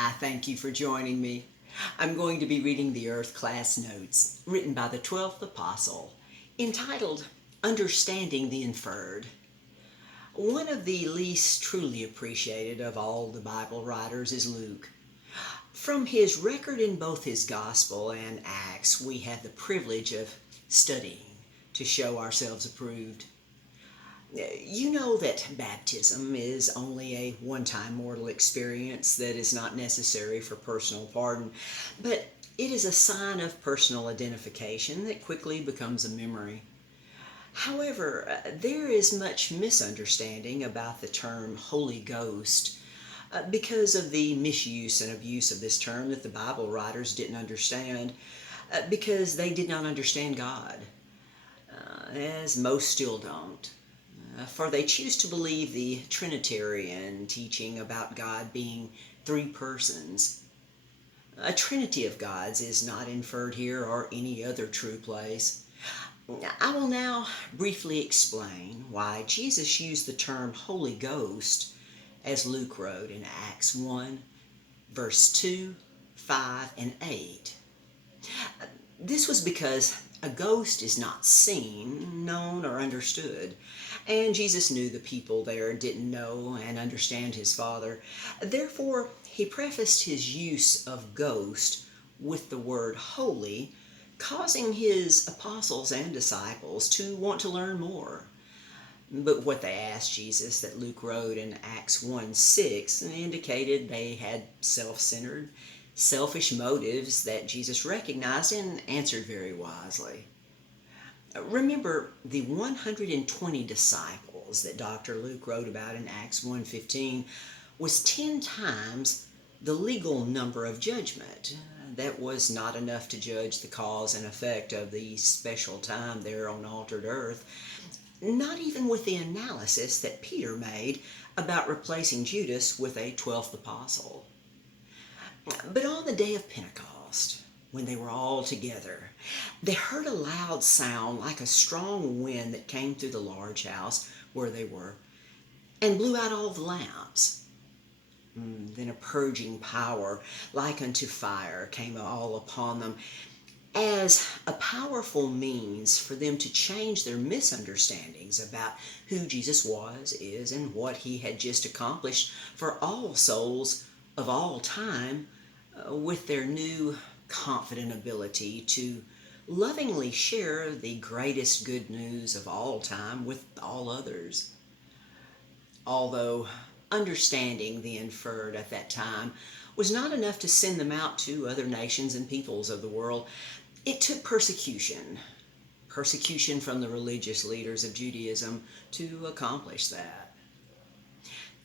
I thank you for joining me. I'm going to be reading the Earth class notes written by the 12th Apostle, entitled Understanding the Inferred. One of the least truly appreciated of all the Bible writers is Luke. From his record in both his Gospel and Acts, we have the privilege of studying to show ourselves approved. You know that baptism is only a one-time mortal experience that is not necessary for personal pardon, but it is a sign of personal identification that quickly becomes a memory. However, there is much misunderstanding about the term Holy Ghost because of the misuse and abuse of this term that the Bible writers didn't understand because they did not understand God, as most still don't. For they choose to believe the Trinitarian teaching about God being three persons. A trinity of gods is not inferred here or any other true place. I will now briefly explain why Jesus used the term Holy Ghost as Luke wrote in Acts 1, verse 2, 5, and 8. This was because a ghost is not seen, known, or understood, and Jesus knew the people there didn't know and understand his Father. Therefore, he prefaced his use of ghost with the word holy, causing his apostles and disciples to want to learn more. But what they asked Jesus that Luke wrote in Acts 1:6 indicated they had self-centered, selfish motives that Jesus recognized and answered very wisely. Remember, the 120 disciples that Dr. Luke wrote about in Acts 1:15 was 10 times the legal number of judgment. That was not enough to judge the cause and effect of the special time there on altered earth, not even with the analysis that Peter made about replacing Judas with a 12th apostle. But on the day of Pentecost, when they were all together, they heard a loud sound like a strong wind that came through the large house where they were and blew out all the lamps. Then a purging power like unto fire came all upon them as a powerful means for them to change their misunderstandings about who Jesus was, is, and what he had just accomplished for all souls of all time with their new confident ability to lovingly share the greatest good news of all time with all others. Although understanding the inferred at that time was not enough to send them out to other nations and peoples of the world, it took persecution from the religious leaders of Judaism to accomplish that.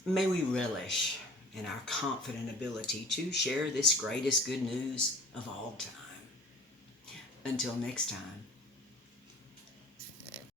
May we relish in our confident ability to share this greatest good news of all time. Until next time.